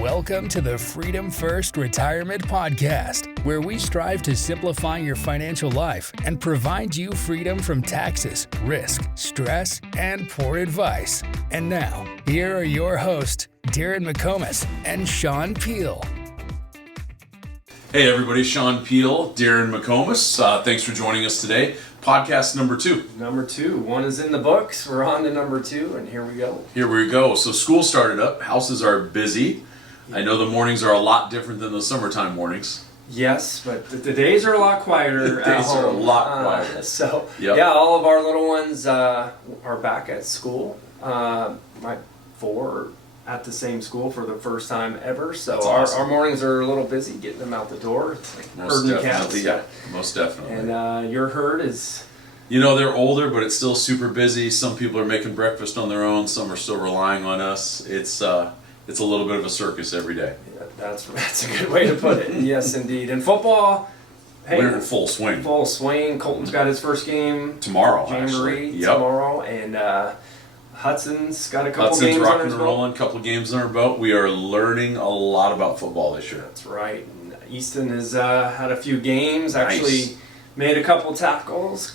Welcome to the Freedom First Retirement Podcast, where we strive to simplify your financial life and provide you freedom from taxes, risk, stress, and poor advice. And now, here are your hosts, Darrin McComas and Shon Peil. Hey everybody, Shon Peil, Darrin McComas. Thanks for joining us today. Podcast number 2. Number 2. One is in the books. We're on to number 2, and here we go. Here we go. So school started up. Houses are busy. I know the mornings are a lot different than the summertime mornings. Yes, but the days are a lot quieter. The days are a lot quieter. Yeah, all of our little ones are back at school. My 4 are at the same school for the first time ever. So awesome. Our mornings are a little busy getting them out the door. It's like Most herding definitely, cats. yeah. Most definitely. And your herd is... You know, they're older, but it's still super busy. Some people are making breakfast on their own. Some are still relying on us. It's a little bit of a circus every day. Yeah, that's a good way to put it. Yes, indeed. And football, hey, we're in full swing. Full swing. Colton's got his first game tomorrow. Jamboree Yep. Tomorrow, and Hudson's got a couple Hudson's games rocking on his and belt. rolling, a couple games on our belt. We are learning a lot about football this year. That's right. And Easton has had a few games. Actually, Nice. made a couple tackles,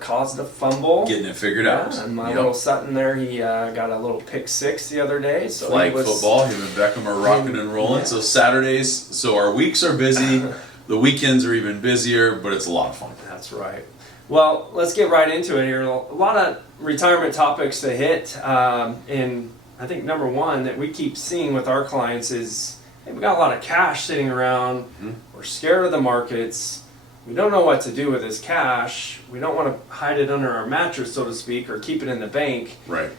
caused a fumble. Getting it figured out. And my little Sutton there, he got a little pick 6 the other day. So Flag football, him and Beckham are rocking and rolling. Yeah. So Saturdays, so our weeks are busy. The weekends are even busier, but it's a lot of fun. That's right. Well, let's get right into it here. A lot of retirement topics to hit. And I think number one that we keep seeing with our clients is, hey, we got a lot of cash sitting around. Mm-hmm. We're scared of the markets. We don't know what to do with this cash. We don't want to hide it under our mattress, so to speak, or keep it in the bank. Right.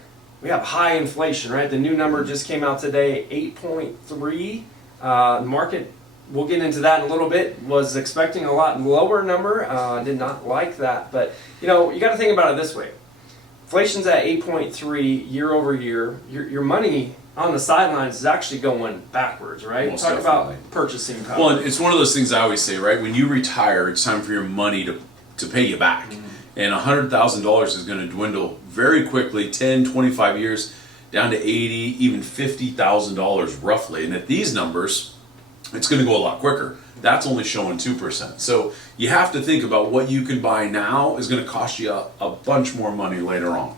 We have high inflation, right? The new number just came out today, 8.3. The market, we'll get into that in a little bit, was expecting a lot lower number. Did not like that. But, you know, you got to think about it this way. Inflation's at 8.3 year over year. Your money on the sidelines is actually going backwards, right? Most Talk definitely. about purchasing power. Well, it's one of those things I always say, right? When you retire, it's time for your money to pay you back. Mm-hmm. And $100,000 is going to dwindle very quickly, 10, 25 years, down to 80, even $50,000 roughly. And at these numbers, it's going to go a lot quicker. That's only showing 2%. So you have to think about what you can buy now is going to cost you a bunch more money later on.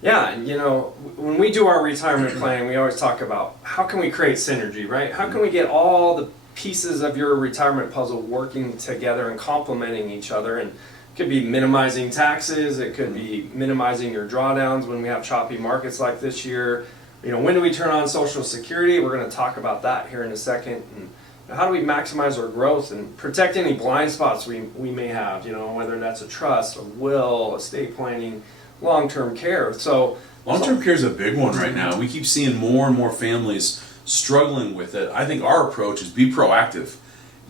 Yeah, and you know, when we do our retirement plan, we always talk about how can we create synergy, right? How can we get all the pieces of your retirement puzzle working together and complementing each other? And it could be minimizing taxes, it could be minimizing your drawdowns when we have choppy markets like this year. You know, when do we turn on Social Security? We're going to talk about that here in a second. And how do we maximize our growth and protect any blind spots we may have, you know, whether that's a trust, a will, estate planning, long-term care. So long-term care is a big one right now. We keep seeing more and more families struggling with it. I think our approach is be proactive.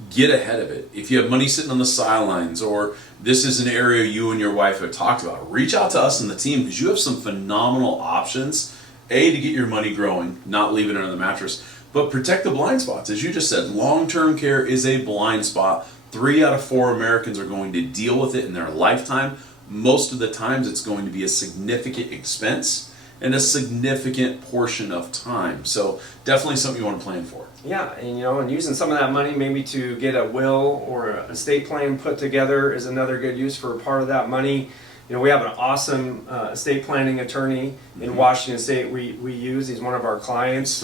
Get ahead of it. If you have money sitting on the sidelines, or this is an area you and your wife have talked about, reach out to us and the team, because you have some phenomenal options. A, to get your money growing, not leave it under the mattress, but protect the blind spots. As you just said, long-term care is a blind spot. 3 out of 4 Americans are going to deal with it in their lifetime. Most of the times it's going to be a significant expense and a significant portion of time. So definitely something you want to plan for. Yeah, and you know, and using some of that money maybe to get a will or an estate plan put together is another good use for a part of that money. You know, we have an awesome estate planning attorney in Washington State we use. He's one of our clients.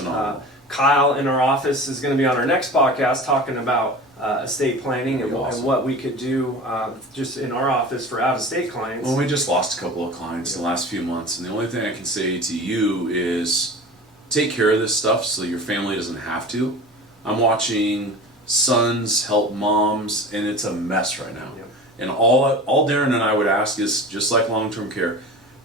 Kyle in our office is going to be on our next podcast talking about estate planning and what we could do just in our office for out-of-state clients. Well, we just lost a couple of clients in the last few months, and the only thing I can say to you is take care of this stuff so your family doesn't have to. I'm watching sons help moms, and it's a mess right now. Yep. And all Darrin and I would ask is, just like long-term care,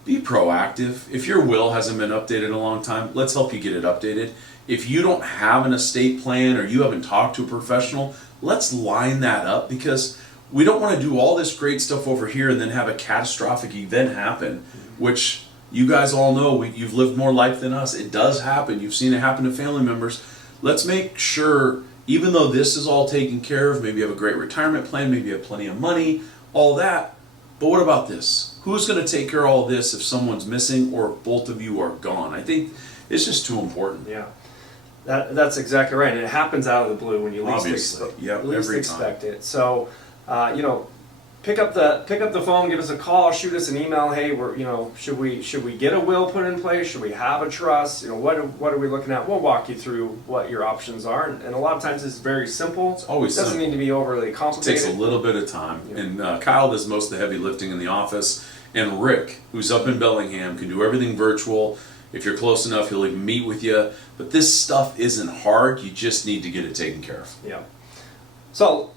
be proactive. If your will hasn't been updated in a long time, let's help you get it updated. If you don't have an estate plan or you haven't talked to a professional, let's line that up, because we don't want to do all this great stuff over here and then have a catastrophic event happen, which you guys all know, you've lived more life than us. It does happen. You've seen it happen to family members. Let's make sure, even though this is all taken care of, maybe you have a great retirement plan, maybe you have plenty of money, all that, but what about this? Who's going to take care of all this if someone's missing or if both of you are gone? I think it's just too important. Yeah. That's exactly right, and it happens out of the blue when you least Every expect it. So, pick up the phone, give us a call, shoot us an email. Hey, should we get a will put in place? Should we have a trust? What are we looking at? We'll walk you through what your options are, and a lot of times it's very simple. It's always doesn't simple. need to be overly complicated. It takes a little bit of time, and Kyle does most of the heavy lifting in the office, and Rick, who's up in Bellingham, can do everything virtual. If you're close enough, he'll even meet with you. But this stuff isn't hard. You just need to get it taken care of. Yeah. So,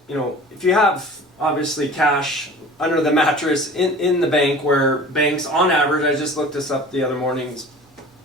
if you have obviously cash under the mattress in the bank, where banks on average, I just looked this up the other morning,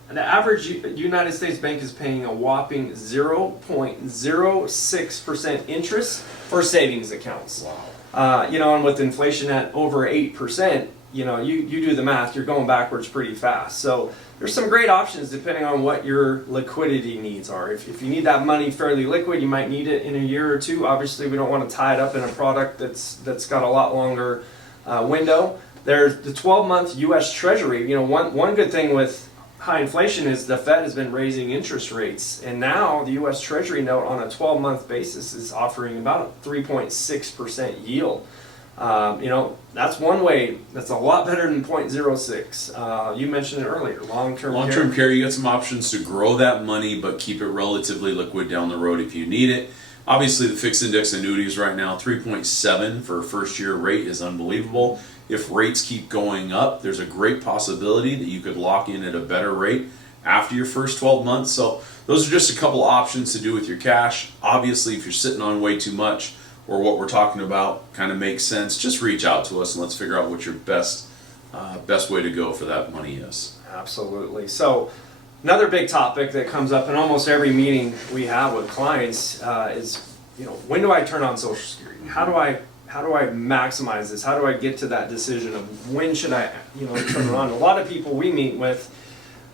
the average United States bank is paying a whopping 0.06% interest for savings accounts. Wow. And with inflation at over 8%, you do the math, you're going backwards pretty fast. So there's some great options depending on what your liquidity needs are. If you need that money fairly liquid, you might need it in a year or two. Obviously, we don't want to tie it up in a product that's got a lot longer window. There's the 12-month U.S. Treasury. One good thing with high inflation is the Fed has been raising interest rates, and now the U.S. Treasury note on a 12-month basis is offering about a 3.6% yield. That's one way. That's a lot better than 0.06. You mentioned it earlier, long-term care. You got some options to grow that money, but keep it relatively liquid down the road if you need it. Obviously, the fixed index annuities right now, 3.7 for a first-year rate is unbelievable. If rates keep going up, there's a great possibility that you could lock in at a better rate after your first 12 months. So those are just a couple options to do with your cash. Obviously, if you're sitting on way too much, or what we're talking about kind of makes sense, just reach out to us and let's figure out what your best way to go for that money is. Absolutely. So another big topic that comes up in almost every meeting we have with clients is, when do I turn on Social Security? How do I maximize this? How do I get to that decision of when should I turn it on? A lot of people we meet with,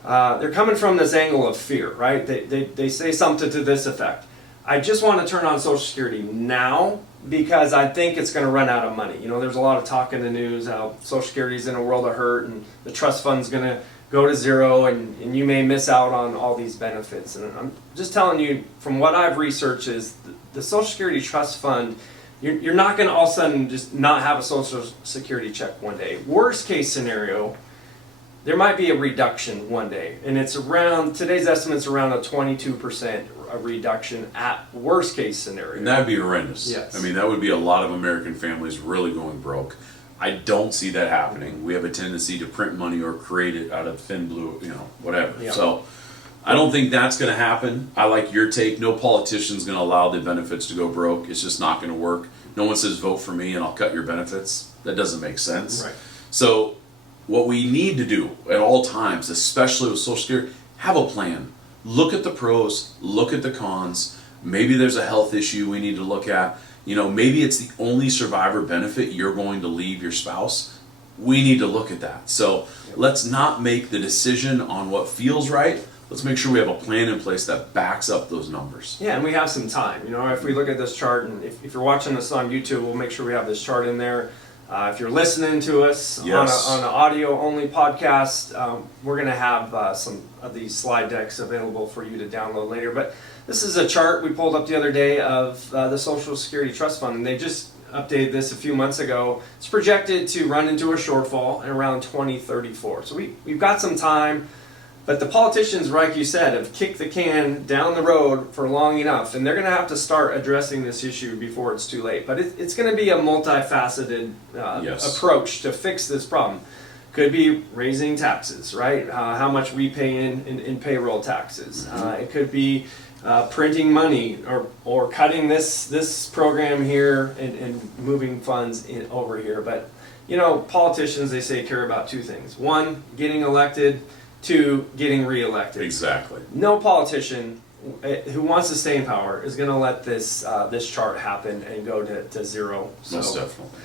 they're coming from this angle of fear, right? They say something to this effect: I just want to turn on Social Security now because I think it's going to run out of money. There's a lot of talk in the news how Social Security is in a world of hurt and the trust fund's going to go to zero and you may miss out on all these benefits. And I'm just telling you, from what I've researched, is the Social Security Trust Fund, you're not going to all of a sudden just not have a Social Security check one day. Worst case scenario, there might be a reduction one day, and today's estimate's around a 22% reduction at worst case scenario. And that'd be horrendous. Yes. I mean, that would be a lot of American families really going broke. I don't see that happening. We have a tendency to print money or create it out of thin blue, whatever. Yeah. So I don't think that's going to happen. I like your take. No politician's going to allow the benefits to go broke. It's just not going to work. No one says vote for me and I'll cut your benefits. That doesn't make sense. Right. So what we need to do at all times, especially with Social Security, have a plan. Look at the pros, look at the cons. Maybe there's a health issue we need to look at. Maybe it's the only survivor benefit you're going to leave your spouse. We need to look at that. So let's not make the decision on what feels right. Let's make sure we have a plan in place that backs up those numbers. Yeah, and we have some time. If we look at this chart, and if you're watching this on YouTube, we'll make sure we have this chart in there. If you're listening to us on an audio-only podcast, we're going to have some of these slide decks available for you to download later. But this is a chart we pulled up the other day of the Social Security Trust Fund, and they just updated this a few months ago. It's projected to run into a shortfall in around 2034. So we've got some time. But the politicians, like you said, have kicked the can down the road for long enough, and they're going to have to start addressing this issue before it's too late. But it's going to be a multifaceted approach to fix this problem. Could be raising taxes, right? How much we pay in payroll taxes. It could be printing money or cutting this program here and moving funds over here. But, politicians, they say, care about two things. One, getting elected. Two, getting reelected. Exactly. No politician who wants to stay in power is going to let this chart happen and go to zero. So, most definitely.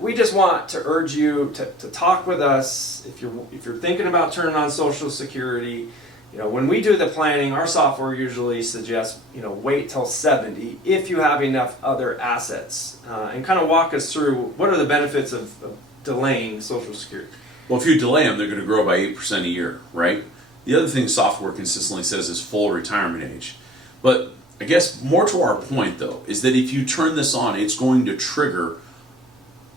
We just want to urge you to talk with us if you're thinking about turning on Social Security. When we do the planning, our software usually suggests wait till 70 if you have enough other assets, and kind of walk us through what are the benefits of delaying Social Security. Well, if you delay them, they're going to grow by 8% a year, right? The other thing software consistently says is full retirement age. But I guess more to our point, though, is that if you turn this on, it's going to trigger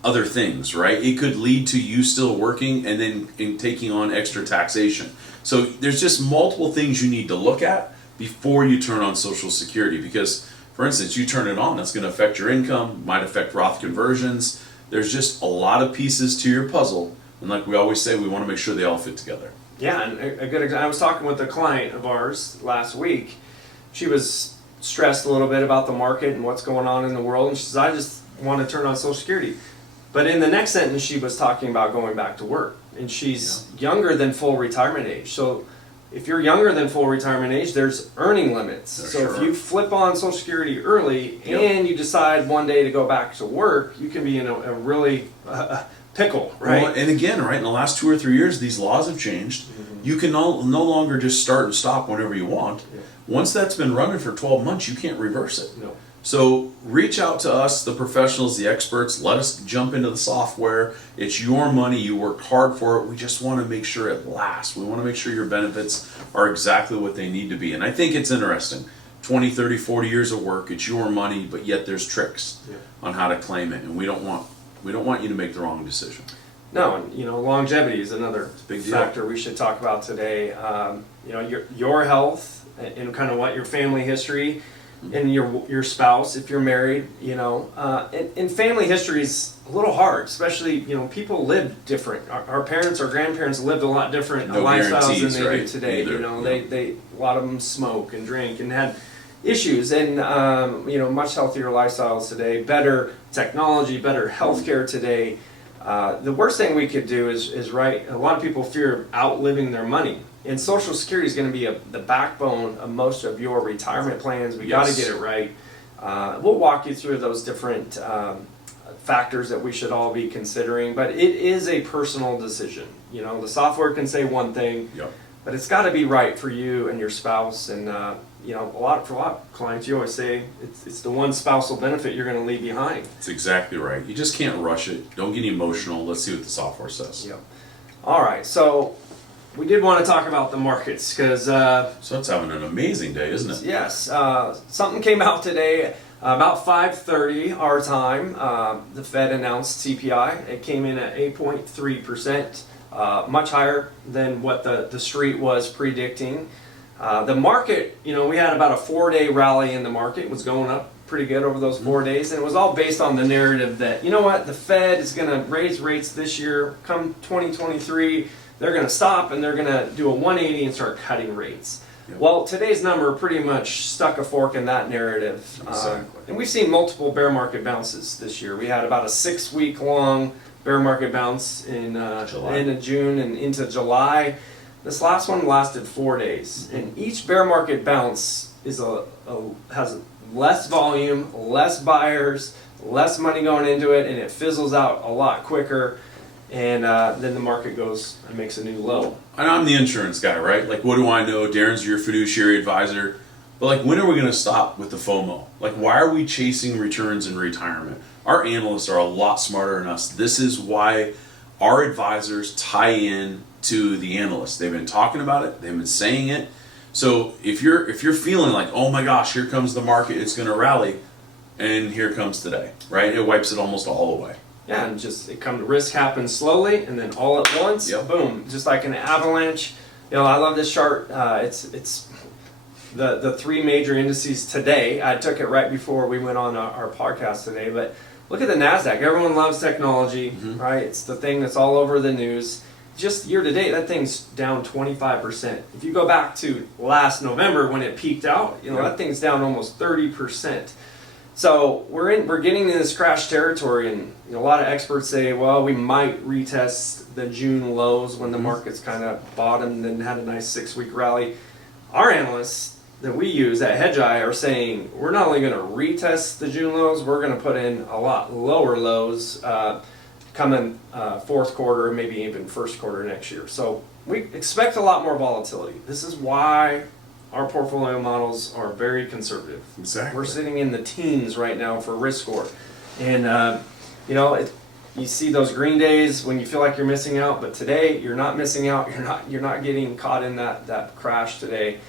other things, right? It could lead to you still working and then in taking on extra taxation. So there's just multiple things you need to look at before you turn on Social Security. Because, for instance, you turn it on, that's going to affect your income, might affect Roth conversions. There's just a lot of pieces to your puzzle. And like we always say, we want to make sure they all fit together. Yeah, and a good example, I was talking with a client of ours last week. She was stressed a little bit about the market and what's going on in the world, and she says, I just want to turn on Social Security. But in the next sentence, she was talking about going back to work, and she's younger than full retirement age. So if you're younger than full retirement age, there's earning limits. So if you flip on Social Security early and you decide one day to go back to work, you can be in a really pickle, right? Well, and again, right, in the last 2 or 3 years, these laws have changed. You can no longer just start and stop whenever you want. Once that's been running for 12 months, you can't reverse it. No. So reach out to us, the professionals, the experts. Let us jump into the software. It's your money. You worked hard for it. We just want to make sure it lasts. We want to make sure your benefits are exactly what they need to be. And I think it's interesting. 20, 30, 40 years of work, it's your money, but yet there's tricks on how to claim it. And we don't want you to make the wrong decision. No, and longevity is another big deal. factor we should talk about today. Your health and kind of what your family history and your spouse, if you're married, and family history is a little hard, especially, people live different. Our parents, our grandparents lived a lot different lifestyles than they do today. They a lot of them smoke and drink and had issues, and much healthier lifestyles today, better technology, better healthcare today. The worst thing we could do is right. A lot of people fear outliving their money, and Social Security is going to be the backbone of most of your retirement plans. We got to get it right. We'll walk you through those different factors that we should all be considering, but it is a personal decision. The software can say one thing, but it's got to be right for you and your spouse. And for a lot of clients, you always say it's the one spousal benefit you're going to leave behind. That's exactly right. You just can't rush it. Don't get emotional. Let's see what the software says. Yep. All right. So we did want to talk about the markets because so it's having an amazing day, isn't it? Yes. Something came out today about 5:30 our time. The Fed announced CPI. It came in at 8.3%, much higher than what the street was predicting. The market, we had about a 4-day rally in the market. It was going up pretty good over those 4 days, and it was all based on the narrative that, the Fed is going to raise rates this year. Come 2023, they're going to stop and they're going to do a 180 and start cutting rates. Well, today's number pretty much stuck a fork in that narrative. Exactly. And we've seen multiple bear market bounces this year. We had about a 6-week-long bear market bounce in end of June and into July. This last one lasted 4 days, and each bear market bounce is has less volume, less buyers, less money going into it, and it fizzles out a lot quicker, and then the market goes and makes a new low. And I'm the insurance guy, right? Like, what do I know? Darrin's your fiduciary advisor. But like, when are we going to stop with the FOMO? Like, why are we chasing returns in retirement? Our analysts are a lot smarter than us. This is why our advisors tie in to the analysts. They've been talking about it. They've been saying it. So if you're feeling like, oh my gosh, here comes the market, it's going to rally, and here comes today, right? It wipes it almost all away. Yeah, and risk happens slowly, and then all at once, boom, just like an avalanche. I love this chart. It's the 3 major indices today. I took it right before we went on our podcast today, but look at the NASDAQ. Everyone loves technology, right? It's the thing that's all over the news. Just year to date, that thing's down 25%. If you go back to last November when it peaked out, that thing's down almost 30%. So we're getting in this crash territory, and a lot of experts say, well, we might retest the June lows when the market's kind of bottomed and had a nice 6-week rally. Our analysts that we use at Hedgeye are saying we're not only going to retest the June lows, we're going to put in a lot lower lows coming fourth quarter, maybe even first quarter next year. So we expect a lot more volatility. This is why our portfolio models are very conservative. Exactly. We're sitting in the teens right now for risk score. And, you see those green days when you feel like you're missing out, but today you're not missing out. You're not getting caught in that crash today.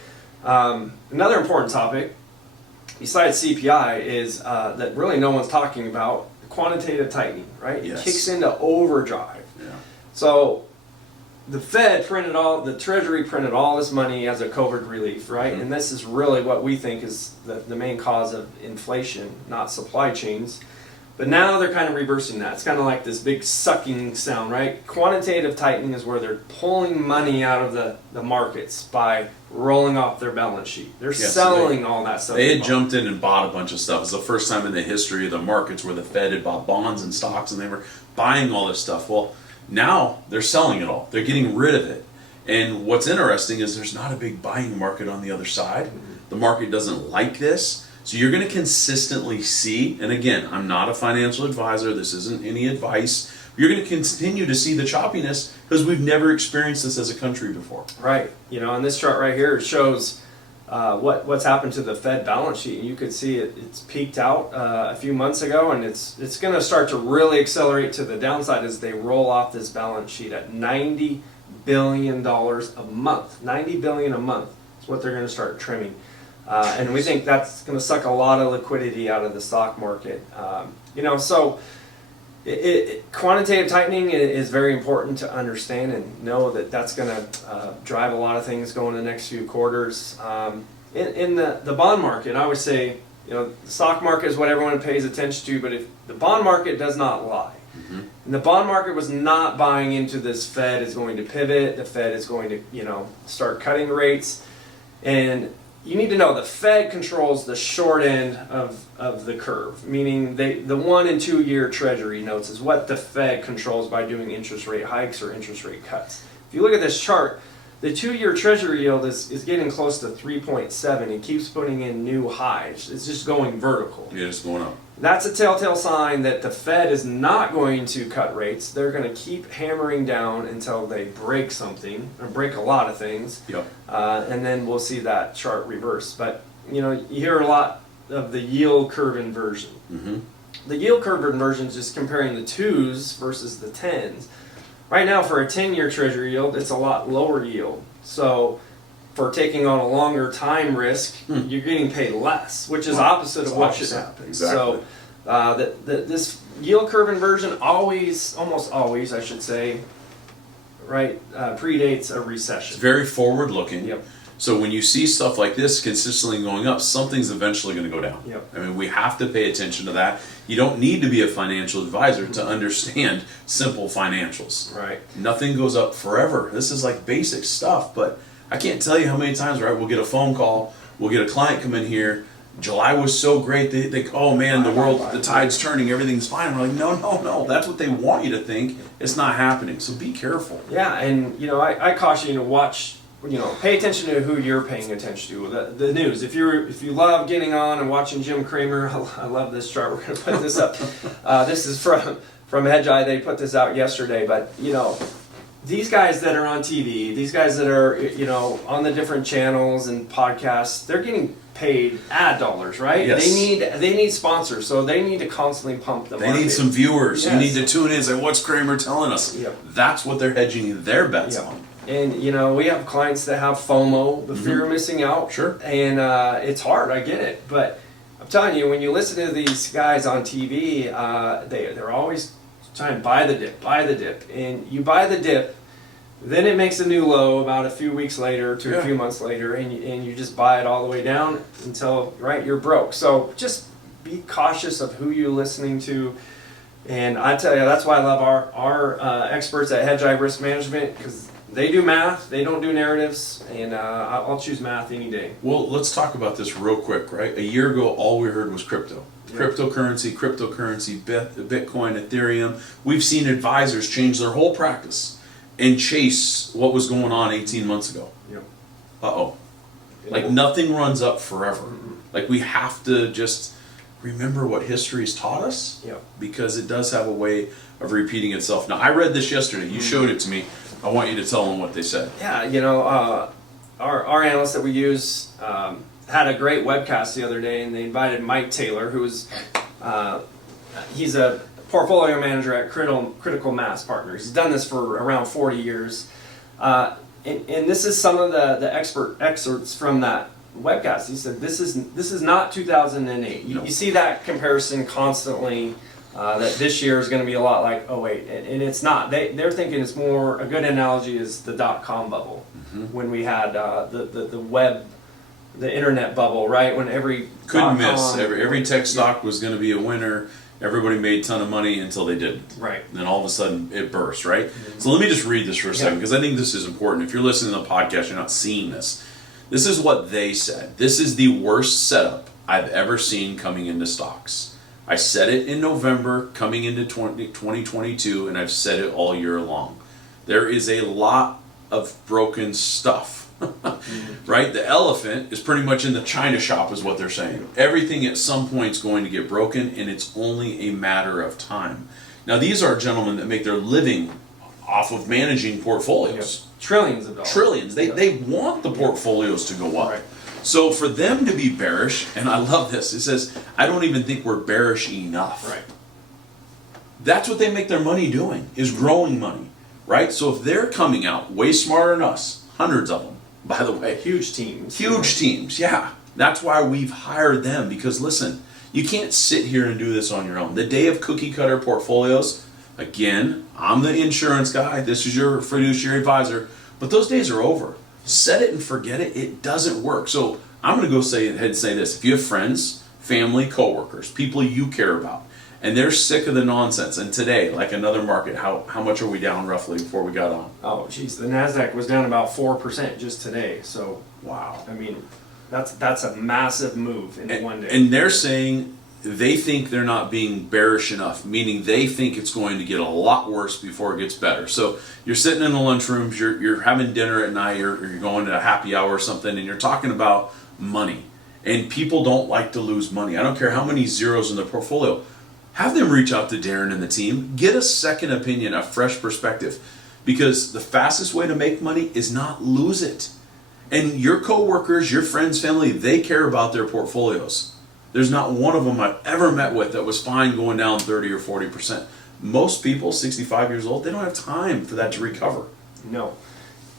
Another important topic besides CPI is that really no one's talking about quantitative tightening, right? Yes. It kicks into overdrive. Yeah. So the Fed the Treasury printed all this money as a COVID relief, right? Mm-hmm. And this is really what we think is the main cause of inflation, not supply chains. But now they're kind of reversing that. It's kind of like this big sucking sound, right? Quantitative tightening is where they're pulling money out of the markets by rolling off their balance sheet. They're selling all that stuff. They had jumped in and bought a bunch of stuff. It was the first time in the history of the markets where the Fed had bought bonds and stocks and they were buying all this stuff. Well, now they're selling it all. They're getting rid of it. And what's interesting is there's not a big buying market on the other side. The market doesn't like this. So you're going to consistently see, and again, I'm not a financial advisor, this isn't any advice, you're going to continue to see the choppiness because we've never experienced this as a country before. Right. And this chart right here shows what's happened to the Fed balance sheet. And you could see it's peaked out a few months ago, and it's going to start to really accelerate to the downside as they roll off this balance sheet at $90 billion a month. $90 billion a month is what they're going to start trimming. And we think that's going to suck a lot of liquidity out of the stock market. So quantitative tightening is very important to understand and know that that's going to drive a lot of things going in the next few quarters. In the bond market, I would say, the stock market is what everyone pays attention to, but if the bond market does not lie, and the bond market was not buying into this Fed is going to pivot, the Fed is going to, start cutting rates, and you need to know the Fed controls the short end of the curve, meaning the 1 and 2 year Treasury notes is what the Fed controls by doing interest rate hikes or interest rate cuts. If you look at this chart, the 2 year Treasury yield is getting close to 3.7 and keeps putting in new highs. It's just going vertical. Yeah, it's going up. That's a telltale sign that the Fed is not going to cut rates. They're going to keep hammering down until they break something, or break a lot of things. Yep. And then we'll see that chart reverse. But, you hear a lot of the yield curve inversion. Mm-hmm. The yield curve inversion is just comparing the 2s versus the 10s. Right now, for a 10-year Treasury yield, it's a lot lower yield. So for taking on a longer time risk, you're getting paid less, which is opposite of what should happen. Exactly. So this yield curve inversion almost always, I should say, predates a recession. It's very forward looking. Yep. So when you see stuff like this consistently going up, something's eventually going to go down. Yep. I mean, we have to pay attention to that. You don't need to be a financial advisor to understand simple financials. Right. Nothing goes up forever. This is like basic stuff, but I can't tell you how many times, we'll get a phone call, we'll get a client come in here, July was so great, they oh man, the tide's turning, everything's fine. I'm like, no, that's what they want you to think. It's not happening, so be careful. Yeah, and I caution you to watch, pay attention to who you're paying attention to. The news. If you love getting on and watching Jim Cramer, I love this chart. We're going to put this up. This is from Hedge Eye. They put this out yesterday, but these guys that are on TV, these guys that are on the different channels and podcasts, they're getting paid ad dollars, right? Yes. They need sponsors, so they need to constantly pump the market. They need some viewers. Yes. You need to tune in and say, what's Cramer telling us? Yep. That's what they're hedging their bets Yep. on. And we have clients that have FOMO, the fear of missing out. Sure. And it's hard, I get it. But I'm telling you, when you listen to these guys on TV, they're always trying to buy the dip. And you buy the dip, then it makes a new low about a few weeks later to a few months later, and you just buy it all the way down until, you're broke. So just be cautious of who you're listening to. And I tell you, that's why I love our experts at Hedge Eye Risk Management, because they do math, they don't do narratives, and I'll choose math any day. Well, let's talk about this real quick, right? A year ago, all we heard was crypto. Yep. Cryptocurrency, Bitcoin, Ethereum. We've seen advisors change their whole practice and chase what was going on 18 months ago. Yep. Uh-oh. Like nothing runs up forever. Mm-hmm. Like we have to just remember what history's taught us, because it does have a way of repeating itself. Now, I read this yesterday. You showed it to me. I want you to tell them what they said. Yeah, our analyst that we use had a great webcast the other day, and they invited Mike Taylor, who's he's a portfolio manager at Critical Mass Partners. He's done this for around 40 years. And this is some of the expert excerpts from that webcast. He said, this is not 2008. You see that comparison constantly, that this year is going to be a lot like '08, and it's not. They're thinking it's more, a good analogy is the .com bubble, when we had the web, the internet bubble, right? When every couldn't miss, every tech stock was going to be a winner. Everybody made a ton of money until they didn't. Right. Then all of a sudden it burst, right? So let me just read this for a second, because I think this is important. If you're listening to the podcast, you're not seeing this. This is what they said. This is the worst setup I've ever seen coming into stocks. I said it in November coming into 2022, and I've said it all year long. There is a lot of broken stuff. Right? The elephant is pretty much in the china shop, is what they're saying. Everything at some point is going to get broken, and it's only a matter of time. Now, these are gentlemen that make their living off of managing portfolios. Trillions of dollars. Trillions. They want the portfolios to go up. Right. So for them to be bearish, and I love this, it says, I don't even think we're bearish enough. Right. That's what they make their money doing, is growing money. Right? So if they're coming out way smarter than us, hundreds of them, by the way. Huge teams. Huge teams, yeah. That's why we've hired them, because listen, you can't sit here and do this on your own. The day of cookie cutter portfolios, again, I'm the insurance guy, this is your fiduciary advisor, but those days are over. Set it and forget it. It doesn't work. So I'm going to go ahead and say this. If you have friends, family, coworkers, people you care about, and they're sick of the nonsense, and today, like another market, how much are we down roughly before we got on? Oh, geez, the NASDAQ was down about 4% just today. So, wow. I mean, that's a massive move in one day. And they're saying they think they're not being bearish enough, meaning they think it's going to get a lot worse before it gets better. So you're sitting in the lunchrooms, you're having dinner at night, or you're going to a happy hour or something, and you're talking about money. And people don't like to lose money. I don't care how many zeros in their portfolio. Have them reach out to Darrin and the team. Get a second opinion, a fresh perspective. Because the fastest way to make money is not lose it. And your coworkers, your friends, family, they care about their portfolios. There's not one of them I've ever met with that was fine going down 30 or 40%. Most people, 65 years old, they don't have time for that to recover. No.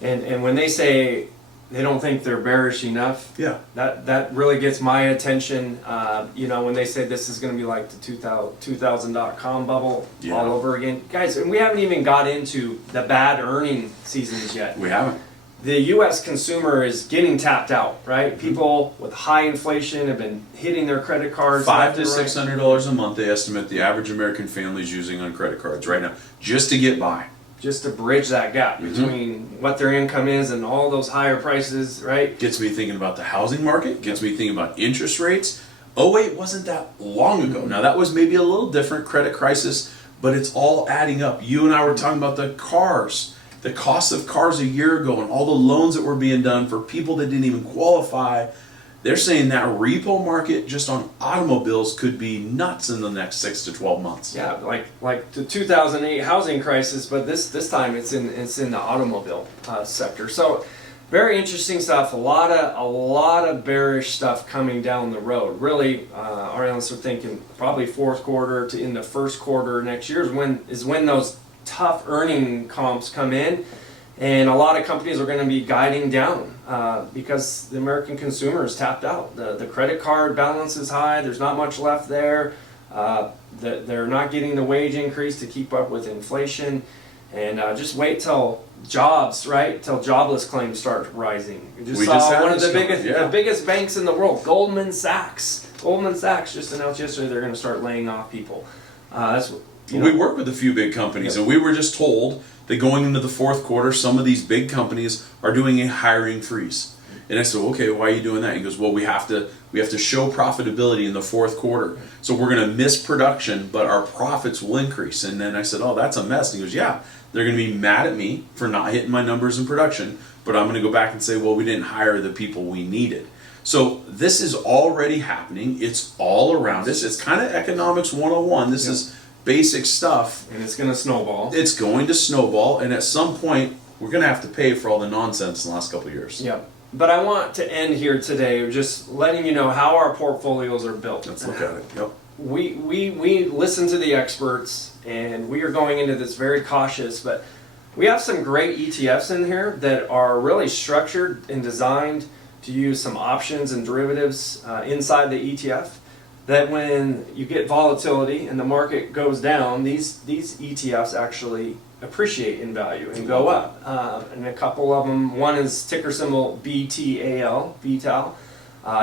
And when they say they don't think they're bearish enough, yeah, that really gets my attention. When they say this is going to be like the 2000.com bubble all over again. Guys, and we haven't even got into the bad earning seasons yet. We haven't. The U.S. consumer is getting tapped out, right? People with high inflation have been hitting their credit cards. $500 to $600 a month, they estimate the average American family is using on credit cards right now, just to get by. Just to bridge that gap between what their income is and all those higher prices, right? Gets me thinking about the housing market, gets me thinking about interest rates. '08 wasn't that long ago. Now that was maybe a little different credit crisis, but it's all adding up. You and I were talking about the cars, the cost of cars a year ago, and all the loans that were being done for people that didn't even qualify. They're saying that repo market just on automobiles could be nuts in the next 6 to 12 months. Yeah, like the 2008 housing crisis, but this time it's in the automobile sector. So very interesting stuff. A lot of bearish stuff coming down the road. Really, our analysts are thinking probably fourth quarter to in the first quarter next year is when those tough earning comps come in. And a lot of companies are going to be guiding down because the American consumer is tapped out. The credit card balance is high. There's not much left there. They're not getting the wage increase to keep up with inflation. And just wait till jobs, right? Till jobless claims start rising. We just saw one of the biggest banks in the world, Goldman Sachs. Goldman Sachs just announced yesterday they're going to start laying off people. We work with a few big companies, and we were just told that going into the fourth quarter, some of these big companies are doing a hiring freeze. And I said, okay, why are you doing that? He goes, well, we have to show profitability in the fourth quarter. So we're going to miss production, but our profits will increase. And then I said, oh, that's a mess. And he goes, yeah, they're going to be mad at me for not hitting my numbers in production, but I'm going to go back and say, well, we didn't hire the people we needed. So this is already happening. It's all around us. It's kind of economics 101. This is basic stuff. And it's going to snowball. It's going to snowball, and at some point, we're going to have to pay for all the nonsense in the last couple of years. Yeah. But I want to end here today just letting you know how our portfolios are built. Let's look at it. Yep. We listen to the experts, and we are going into this very cautious, but we have some great ETFs in here that are really structured and designed to use some options and derivatives inside the ETF, that when you get volatility and the market goes down, these ETFs actually appreciate in value and go up. And a couple of them, one is ticker symbol BTAL,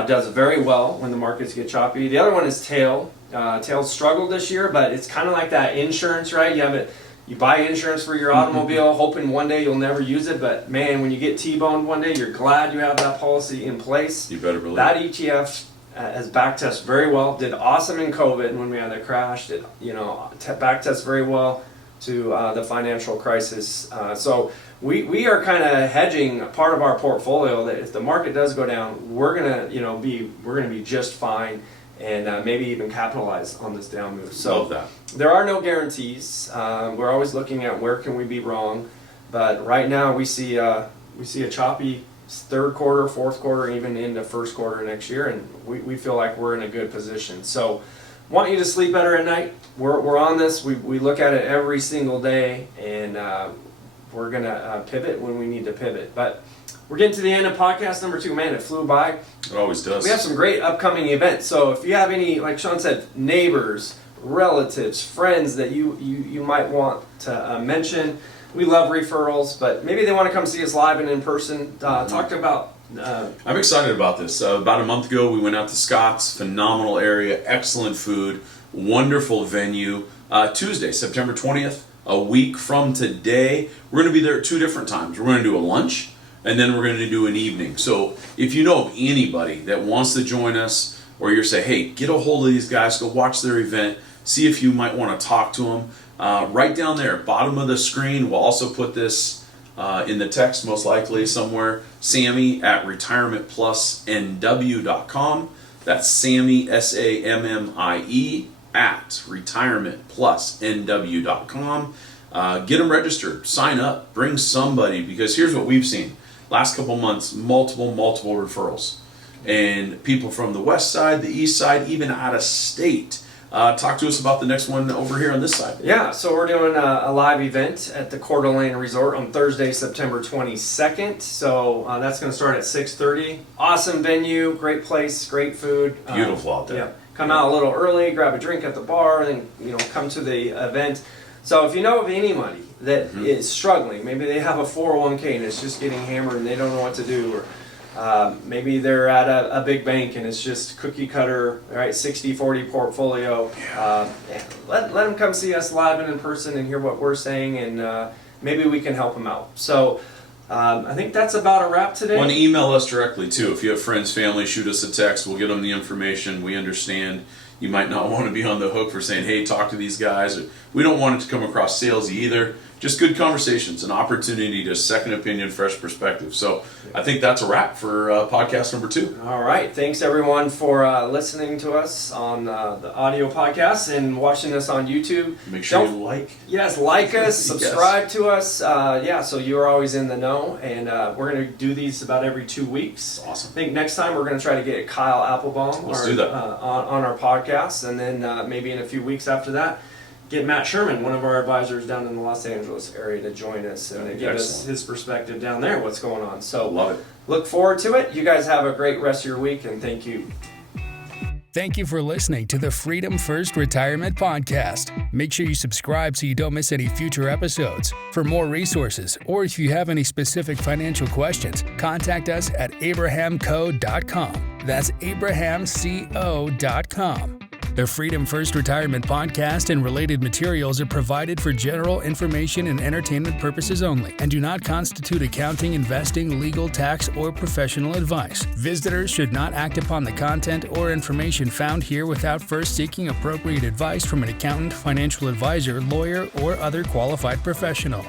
does very well when the markets get choppy. The other one is Peil. Peil's struggled this year, but it's kind of like that insurance, right? You buy insurance for your automobile, hoping one day you'll never use it, but man, when you get T-boned one day, you're glad you have that policy in place. You better believe that ETF has backtested very well, did awesome in COVID when we had the crash, did backtest very well to the financial crisis. So we are kind of hedging part of our portfolio that if the market does go down, we're gonna be just fine, and maybe even capitalize on this down move. So love that. There are no guarantees. We're always looking at where can we be wrong, but right now we see a choppy third quarter, fourth quarter, even into first quarter next year, and we feel like we're in a good position. So want you to sleep better at night. We're on this. We look at it every single day, and we're gonna pivot when we need to pivot. But we're getting to the end of podcast number 2. Man, it flew by. It always does. We have some great upcoming events. So if you have any, like Shon said, neighbors, relatives, friends that you might want to mention, we love referrals, but maybe they want to come see us live and in person. Talk about. I'm excited about this. About a month ago, we went out to Scott's. Phenomenal area, excellent food, wonderful venue. Tuesday, September 20th, a week from today, we're going to be there at 2 different times. We're going to do a lunch, and then we're going to do an evening. So if you know of anybody that wants to join us, or you're saying, hey, get a hold of these guys, go watch their event, see if you might want to talk to them. Right down there, bottom of the screen, we'll also put this in the text, most likely somewhere. Sammy at retirementplusnw.com. That's Sammy, SAMMIE, at retirementplusnw.com. Get them registered, sign up, bring somebody, because here's what we've seen. Last couple months, multiple referrals. And people from the west side, the east side, even out of state. Talk to us about the next one over here on this side. Yeah, so we're doing a live event at the Coeur d'Alene Resort on Thursday, September 22nd. So that's going to start at 6:30. Awesome venue, great place, great food. Beautiful out there. Yeah, come out a little early, grab a drink at the bar, then come to the event. So if you know of anybody that is struggling, maybe they have a 401k and it's just getting hammered and they don't know what to do, or maybe they're at a big bank and it's just cookie cutter, right, 60-40 portfolio. Let them come see us live and in person and hear what we're saying, and maybe we can help them out. So I think that's about a wrap today. Want to email us directly too. If you have friends, family, shoot us a text. We'll get them the information. We understand you might not want to be on the hook for saying, hey, talk to these guys. We don't want it to come across salesy either. Just good conversations, an opportunity to second opinion, fresh perspective. So I think that's a wrap for podcast number 2. All right. Thanks, everyone, for listening to us on the audio podcast and watching us on YouTube. Make sure you like. Yes, like us, subscribe to us. So you're always in the know. And we're going to do these about every 2 weeks. Awesome. I think next time we're going to try to get Kyle Applebaum Let's do that. On our podcast. And then maybe in a few weeks after that, get Matt Sherman, one of our advisors down in the Los Angeles area, to join us and give us his perspective down there, what's going on. So love it. Look forward to it. You guys have a great rest of your week, and thank you. Thank you for listening to the Freedom First Retirement Podcast. Make sure you subscribe so you don't miss any future episodes. For more resources, or if you have any specific financial questions, contact us at abrahamco.com. That's abrahamco.com. The Freedom First Retirement Podcast and related materials are provided for general information and entertainment purposes only and do not constitute accounting, investing, legal, tax, or professional advice. Visitors should not act upon the content or information found here without first seeking appropriate advice from an accountant, financial advisor, lawyer, or other qualified professional.